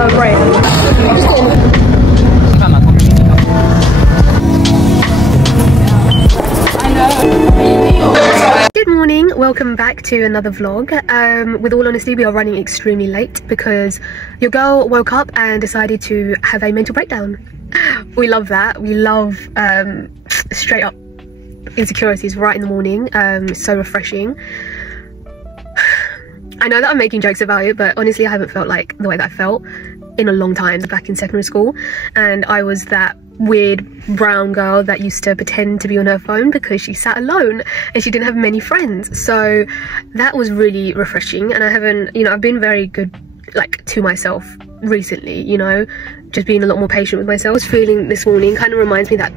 Good morning, welcome back to another vlog. With all honesty, we are running extremely late because your girl woke up and decided to have a mental breakdown. We love that. We love straight up insecurities right in the morning. It's so refreshing. I know that I'm making jokes about it, but honestly I haven't felt like the way that I felt in a long time. Back in secondary school, and I was that weird brown girl that used to pretend to be on her phone because she sat alone and she didn't have many friends. So that was really refreshing, and I haven't, you know, I've been very good like to myself recently, you know, just being a lot more patient with myself. This feeling this morning kind of reminds me that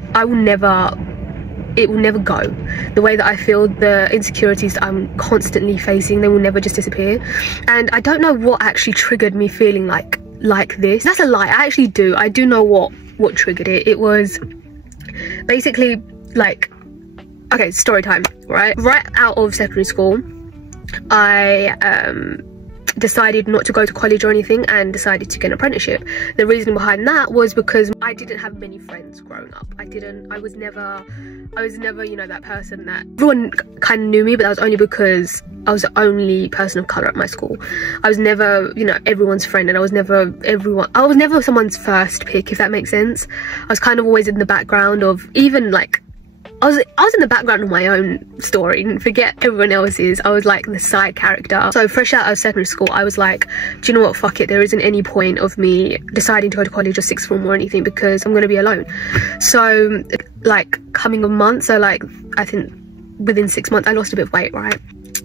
it will never go. The way that I feel, the insecurities that I'm constantly facing, they will never just disappear. And I don't know what actually triggered me feeling like this. That's a lie. I actually do. I do know what triggered it. It was basically like, okay, story time, right out of secondary school, I decided not to go to college or anything and decided to get an apprenticeship. The reason behind that was because I didn't have many friends growing up. I was never, you know, that person that everyone kind of knew me, but that was only because I was the only person of colour at my school. I was never, you know, everyone's friend, and I was never someone's first pick, if that makes sense. I was kind of always in the background of, even like, I was in the background of my own story, and forget everyone else's. I was like the side character. So fresh out of secondary school, I was like, do you know what, fuck it, there isn't any point of me deciding to go to college or sixth form or anything, because I'm going to be alone. So like coming a month, so like I think within 6 months I lost a bit of weight, right?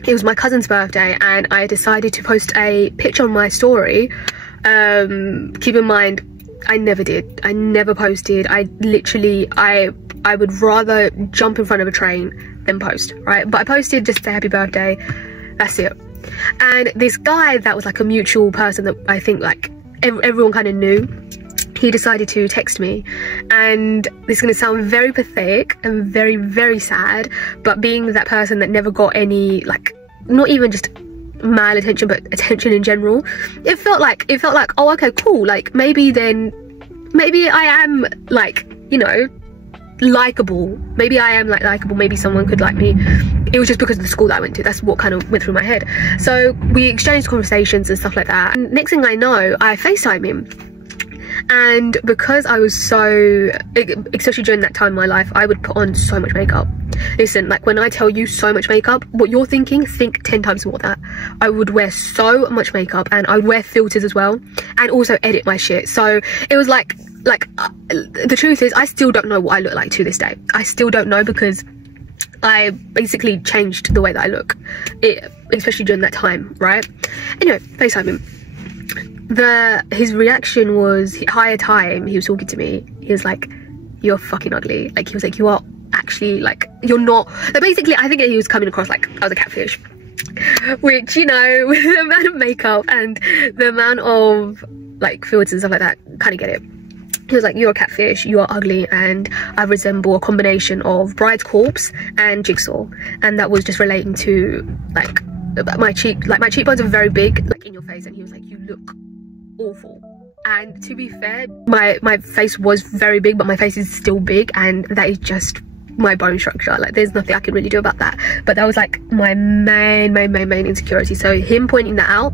It was my cousin's birthday and I decided to post a picture on my story. Keep in mind, I never did. I never posted. I would rather jump in front of a train than post, right? But I posted just to say happy birthday. That's it. And this guy that was like a mutual person that I think like everyone kind of knew, he decided to text me. And this is going to sound very pathetic and very, very sad, but being that person that never got any, like, not even just male attention, but attention in general, it felt like, oh, okay, cool, like maybe I am like, you know, likable. Maybe I am like likable. Maybe someone could like me. It was just because of the school that I went to. That's what kind of went through my head. So we exchanged conversations and stuff like that, and next thing I know, I FaceTime him. And because I was so, especially during that time in my life, I would put on so much makeup. Listen, like when I tell you so much makeup, what you're thinking, think 10 times more than that. I would wear so much makeup, and I would wear filters as well, and also edit my shit. So it was like the truth is, I still don't know what I look like to this day. I still don't know, because I basically changed the way that I look, especially during that time, right? Anyway, FaceTime him. His reaction was, higher time, he was talking to me, he was like, you're fucking ugly. Like, he was like, you are actually, like, you're not, like, basically I think that he was coming across like I was a catfish, which, you know, with the amount of makeup and the amount of like filters and stuff like that, kind of get it. He was like, you're a catfish, you are ugly, and I resemble a combination of Bride's Corpse and Jigsaw. And that was just relating to like my cheekbones are very big, like in your face, and he was like, you look awful. And to be fair, my face was very big, but my face is still big, and that is just my bone structure. Like, there's nothing I can really do about that. But that was like my main insecurity. So him pointing that out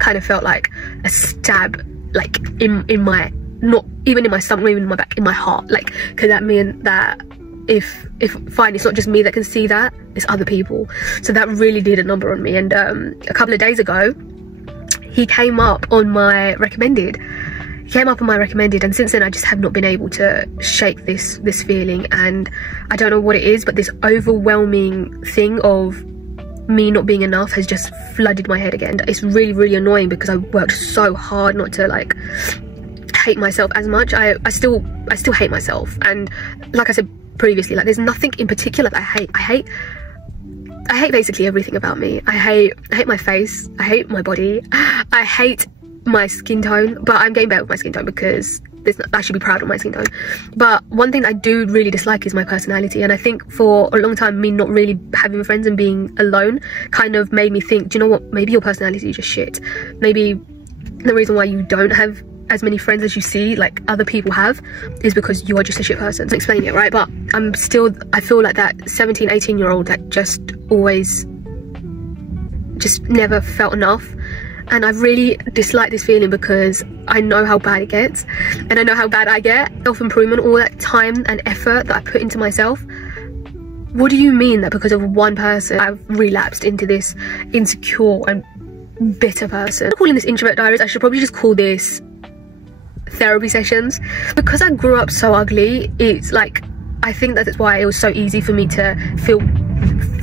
kind of felt like a stab, like in my, not even in my stomach, not even in my back, in my heart. Like, because that mean that if fine, it's not just me that can see that, it's other people. So that really did a number on me. And a couple of days ago, he came up on my recommended. And since then I just have not been able to shake this feeling, and I don't know what it is, but this overwhelming thing of me not being enough has just flooded my head again. It's really, really annoying, because I worked so hard not to like hate myself as much. I still hate myself, and like I said previously, like there's nothing in particular that I hate basically everything about me. I hate my face, I hate my body, I hate my skin tone, but I'm getting better with my skin tone, because I should be proud of my skin tone. But one thing I do really dislike is my personality, and I think for a long time me not really having friends and being alone kind of made me think, do you know what, maybe your personality is just shit. Maybe The reason why you don't have as many friends as you see like other people have is because you are just a shit person. I'm explaining it, right? But I feel like that 17-18-year-old that just never felt enough. And I really dislike this feeling because I know how bad it gets, and I know how bad I get. Self-improvement, all that time and effort that I put into myself. What do you mean that because of one person I've relapsed into this insecure and bitter person? I'm calling this Introvert Diaries. I should probably just call this therapy sessions. Because I grew up so ugly, it's like, I think that's why it was so easy for me to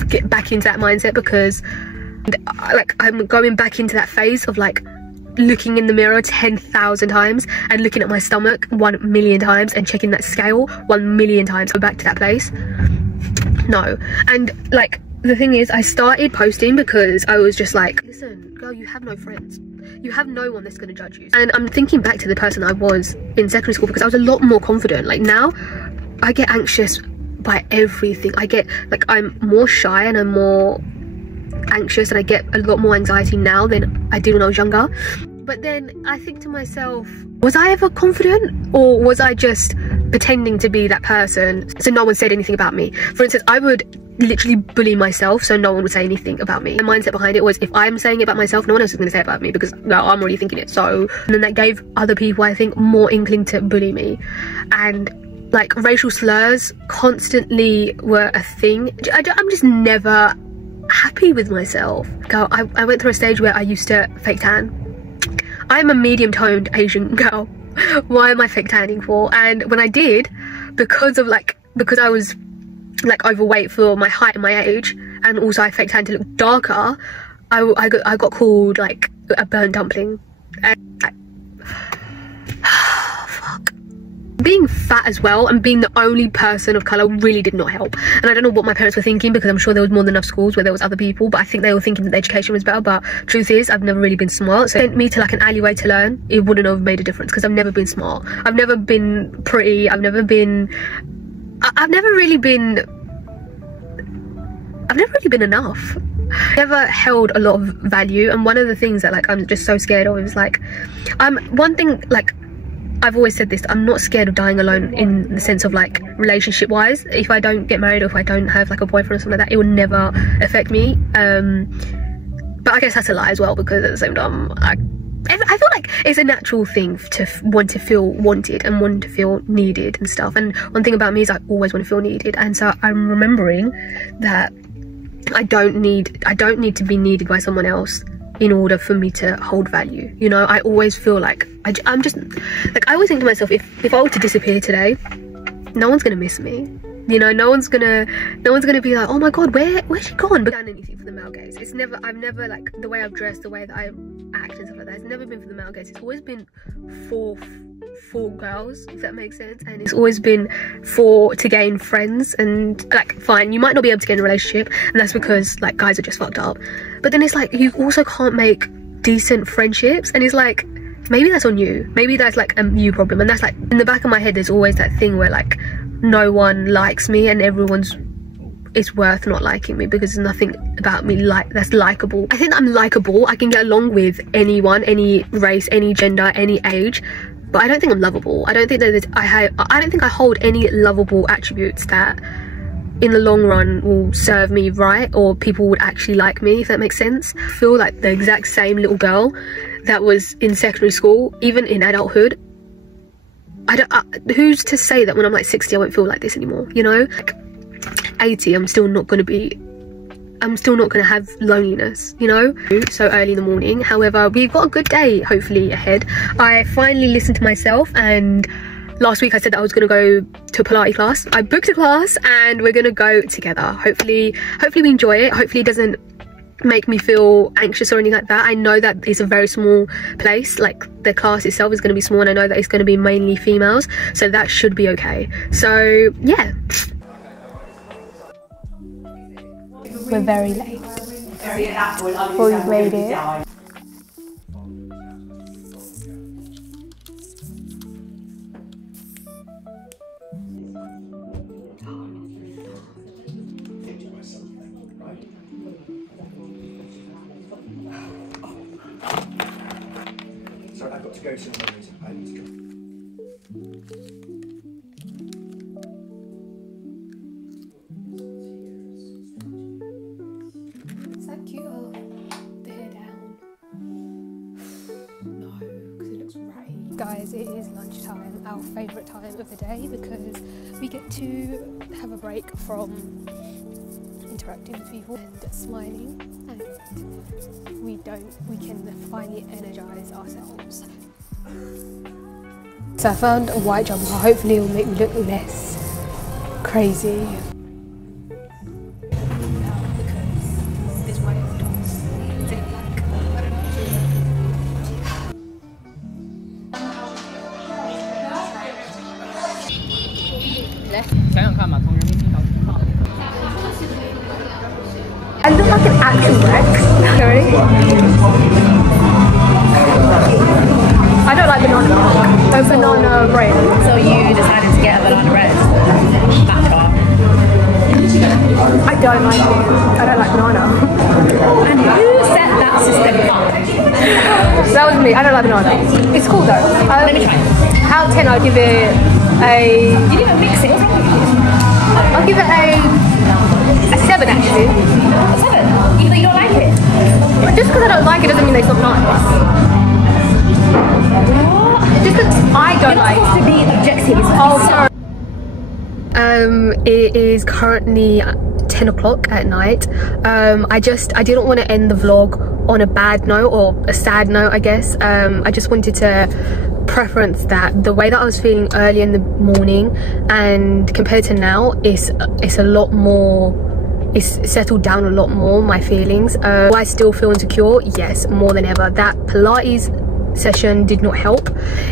get back into that mindset, because like I'm going back into that phase of like looking in the mirror 10,000 times and looking at my stomach 1,000,000 times and checking that scale 1,000,000 times. Go back to that place. No. And like the thing is, I started posting because I was just like, listen girl, you have no friends, you have no one that's going to judge you. And I'm thinking back to the person I was in secondary school, because I was a lot more confident. Like now I get anxious by everything. I get like, I'm more shy and I'm more anxious, and I get a lot more anxiety now than I did when I was younger. But then I think to myself, was I ever confident, or was I just pretending to be that person so no one said anything about me? For instance, I would literally bully myself so no one would say anything about me. The mindset behind it was, if I'm saying it about myself, no one else is going to say it about me, because no, I'm already thinking it. So, and then that gave other people, I think, more inkling to bully me. And like racial slurs constantly were a thing. I'm just never happy with myself. Girl, I went through a stage where I used to fake tan. I'm a medium toned Asian girl. Why am I fake tanning for? And when I did, because I was like overweight for my height and my age, and also I fake tanned to look darker, I got called like a burnt dumpling. And fuck. Being fat as well and being the only person of colour really did not help. And I don't know what my parents were thinking, because I'm sure there was more than enough schools where there was other people, but I think they were thinking that the education was better. But truth is, I've never really been smart, so sent me to like an alleyway to learn. It wouldn't have made a difference, because I've never been smart, I've never been pretty, I've never really been enough. Never held a lot of value. And one of the things that like I'm just so scared of is like, one thing, like I've always said this, I'm not scared of dying alone in the sense of like relationship wise. If I don't get married, or if I don't have like a boyfriend or something like that, it will never affect me. But I guess that's a lie as well, because at the same time I feel like it's a natural thing to want to feel wanted and want to feel needed and stuff. And one thing about me is I always want to feel needed. And so I'm remembering that I don't need to be needed by someone else in order for me to hold value. You know, I always feel like I'm just like, I always think to myself, if I were to disappear today, no one's gonna miss me. You know, no one's gonna be like, oh my god, where's she gone? But I've done anything for the male gaze. I've never like, the way I've dressed, the way that I act and stuff like that, it's never been for the male gaze. It's always been for girls, if that makes sense. And it's always been to gain friends. And like, fine, you might not be able to get in a relationship, and that's because like guys are just fucked up. But then it's like, you also can't make decent friendships, and it's like, maybe that's on you, maybe that's like a you problem. And that's like, in the back of my head there's always that thing where like, no one likes me, and it's worth not liking me, because there's nothing about me that's likable. I think I'm likable, I can get along with anyone, any race, any gender, any age, but I don't think I'm lovable. I don't think that I don't think I hold any lovable attributes that in the long run will serve me right, or people would actually like me, if that makes sense. I feel like the exact same little girl that was in secondary school, even in adulthood. Who's to say that when I'm like 60 I won't feel like this anymore, you know? Like 80, I'm still not gonna have loneliness, you know? So early in the morning. However, we've got a good day hopefully ahead. I finally listened to myself, and last week I said that I was gonna go to a Pilates class. I booked a class and we're gonna go together. Hopefully we enjoy it. Hopefully it doesn't make me feel anxious or anything like that. I know that it's a very small place, like the class itself is going to be small, and I know that it's going to be mainly females, so that should be okay. So yeah, we're very late, we've made it. I've got to go to another meeting. I need to go. Is that cute? The hair down. No, because it looks ratty. Guys, it is lunchtime, our favourite time of the day, because we get to have a break from interacting with people and smiling, and we can finally energise ourselves. So I found a white jumper, hopefully it will make me look less crazy. I look like an actual Rex. Sorry. I don't like banana milk. Oh, banana bread. So you decided to get a banana bread? I don't like it. I don't like banana. And who set that system up? That was me. I don't like banana. It's cool though. Let me try. Out of 10, I'll give it a... You didn't even mix it. What's wrong with you? I'll give it a 7 actually. A 7? Even though you don't like it? But just because I don't like it doesn't mean it's not nice. What? Just because I don't like it. You're not supposed to be objective. Oh, sorry. It is currently 10 o'clock at night. I didn't want to end the vlog on a bad note, or a sad note, I guess. I just wanted to preference that the way that I was feeling early in the morning and compared to now, it's a lot more, it's settled down a lot more, my feelings. Do I still feel insecure? Yes, more than ever. That Pilates session did not help.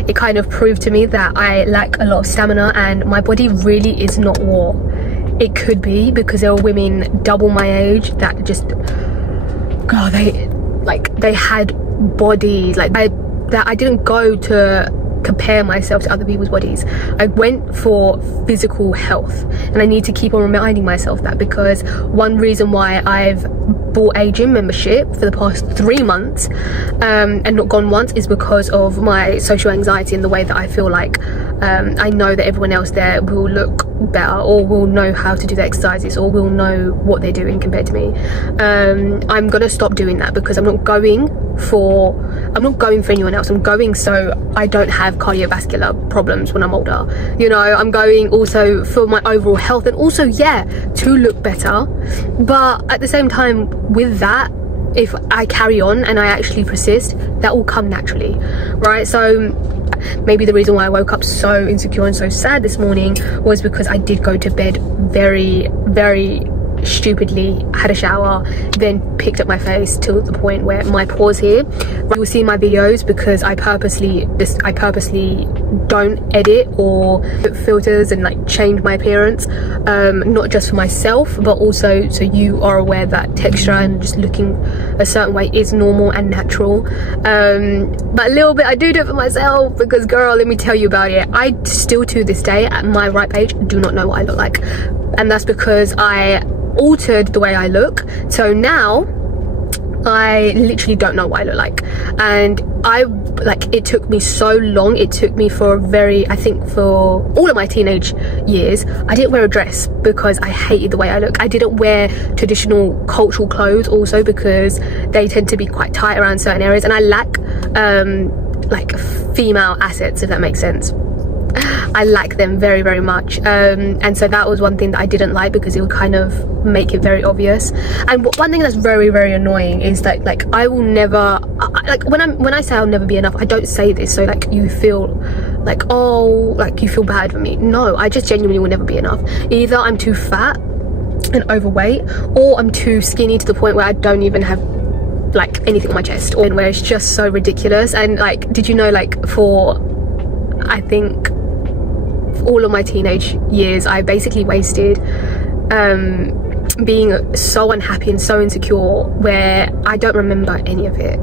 It kind of proved to me that I lack a lot of stamina and my body really is not what it could be, because there were women double my age that just, God, they had bodies like that I didn't go to compare myself to other people's bodies. I went for physical health, and I need to keep on reminding myself that, because one reason why I've bought a gym membership for the past 3 months and not gone once is because of my social anxiety and the way that I feel like I know that everyone else there will look better, or will know how to do the exercises, or will know what they're doing compared to me. I'm gonna stop doing that, because I'm not going for anyone else. I'm going so I don't have cardiovascular problems when I'm older, you know. I'm going also for my overall health, and also, yeah, to look better. But at the same time with that, if I carry on and I actually persist, that will come naturally, right? So maybe the reason why I woke up so insecure and so sad this morning was because I did go to bed very, very stupidly, had a shower, then picked up my face to the point where my pores here. You will see in my videos, because I purposely don't edit or put filters and like change my appearance, not just for myself but also so you are aware that texture and just looking a certain way is normal and natural. But a little bit I do it for myself, because girl, let me tell you about it. I still to this day at my ripe age do not know what I look like, and that's because I altered the way I look. So now I literally don't know what I look like, and it took me so long. It took me for I think for all of my teenage years, I didn't wear a dress because I hated the way I look. I didn't wear traditional cultural clothes also because they tend to be quite tight around certain areas, and I lack like female assets, if that makes sense. I like them very, very much, and so that was one thing that I didn't like, because it would kind of make it very obvious. And one thing that's very, very annoying is that like I will never, like when I say I'll never be enough, I don't say this so like you feel like, oh, like you feel bad for me. No, I just genuinely will never be enough. Either I'm too fat and overweight, or I'm too skinny to the point where I don't even have like anything on my chest, or where it's just so ridiculous. And like, did you know, like for I think all of my teenage years I basically wasted being so unhappy and so insecure, where I don't remember any of it.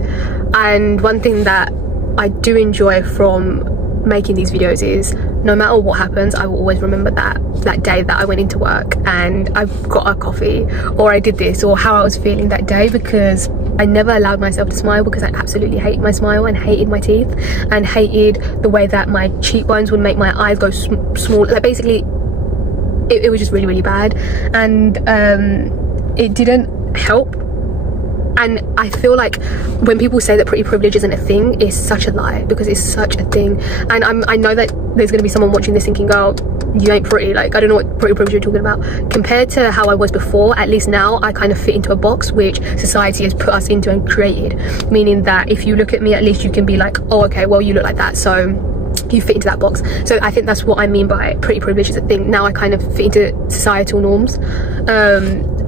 And one thing that I do enjoy from making these videos is no matter what happens, I will always remember that day that I went into work and I got a coffee, or I did this, or how I was feeling that day, because I never allowed myself to smile because I absolutely hate my smile and hated my teeth and hated the way that my cheekbones would make my eyes go small. Like basically it was just really, really bad, and it didn't help. And I feel like when people say that pretty privilege isn't a thing, it's such a lie, because it's such a thing. And I know that there's going to be someone watching this thinking, girl, you ain't pretty. Like, I don't know what pretty privilege you're talking about. Compared to how I was before, at least now I kind of fit into a box which society has put us into and created. Meaning that if you look at me, at least you can be like, oh, okay, well, you look like that, so you fit into that box. So I think that's what I mean by pretty privilege is a thing. Now I kind of fit into societal norms.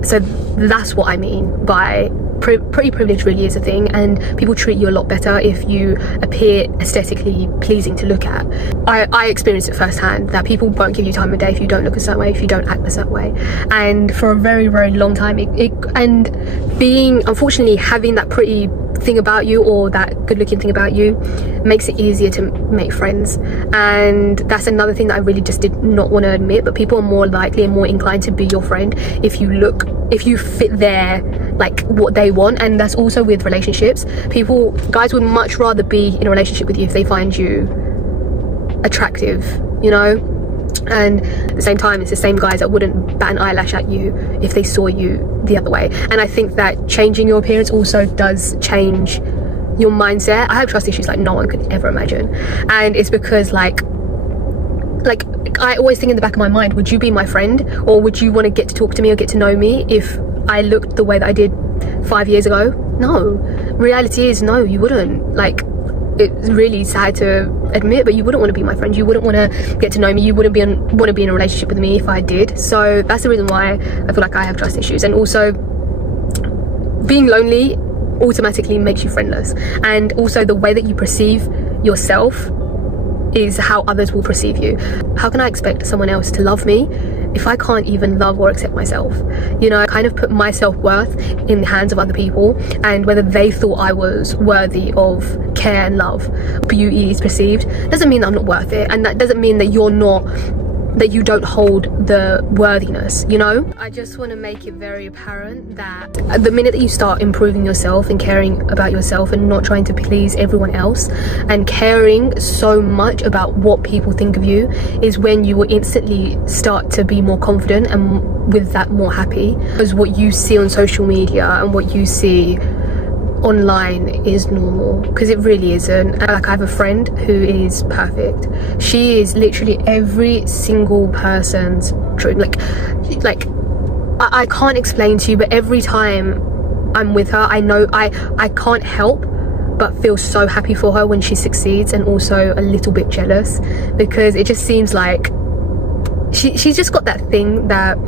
So that's what I mean by pretty privilege really is a thing, and people treat you a lot better if you appear aesthetically pleasing to look at. I experienced it firsthand that people won't give you time of day if you don't look a certain way, if you don't act a certain way. And for a very, very long time and being, unfortunately, having that pretty thing about you or that good looking thing about you makes it easier to make friends. And that's another thing that I really just did not want to admit, but people are more likely and more inclined to be your friend if you fit their, like, what they want. And that's also with relationships. Guys would much rather be in a relationship with you if they find you attractive, you know. And at the same time, it's the same guys that wouldn't bat an eyelash at you if they saw you the other way. And I think that changing your appearance also does change your mindset. I have trust issues like no one could ever imagine, and it's because like I always think in the back of my mind, would you be my friend, or would you want to get to talk to me or get to know me if I looked the way that I did 5 years ago? No. Reality is no, you wouldn't. Like, it's really sad to admit, but you wouldn't want to be my friend. You wouldn't want to get to know me. You wouldn't want to be in a relationship with me if I did. So that's the reason why I feel like I have trust issues. And also, being lonely automatically makes you friendless. And also the way that you perceive yourself is how others will perceive you. How can I expect someone else to love me if I can't even love or accept myself? You know, I kind of put my self-worth in the hands of other people, and whether they thought I was worthy of care and love, beauty is perceived, doesn't mean that I'm not worth it, and that doesn't mean that you don't hold the worthiness, you know? I just want to make it very apparent that the minute that you start improving yourself and caring about yourself and not trying to please everyone else and caring so much about what people think of you, is when you will instantly start to be more confident and with that more happy. Because what you see on social media and what you see online is normal, because it really isn't. Like, I have a friend who is perfect. She is literally every single person's dream. Like I can't explain to you, but every time I'm with her, I know I can't help but feel so happy for her when she succeeds, and also a little bit jealous, because it just seems like she's just got that thing that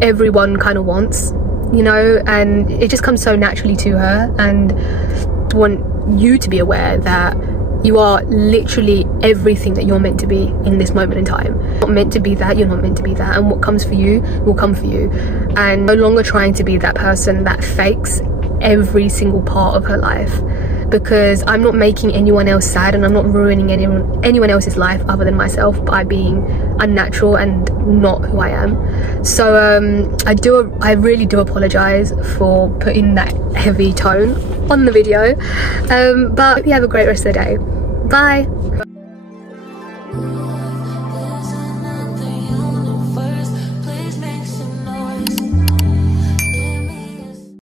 everyone kind of wants, you know, and it just comes so naturally to her. And I want you to be aware that you are literally everything that you're meant to be in this moment in time. You're not meant to be that, you're not meant to be that, and what comes for you will come for you. And no longer trying to be that person that fakes every single part of her life, because I'm not making anyone else sad, and I'm not ruining anyone else's life other than myself by being unnatural and not who I am. So I really do apologize for putting that heavy tone on the video, but I hope you have a great rest of the day. Bye.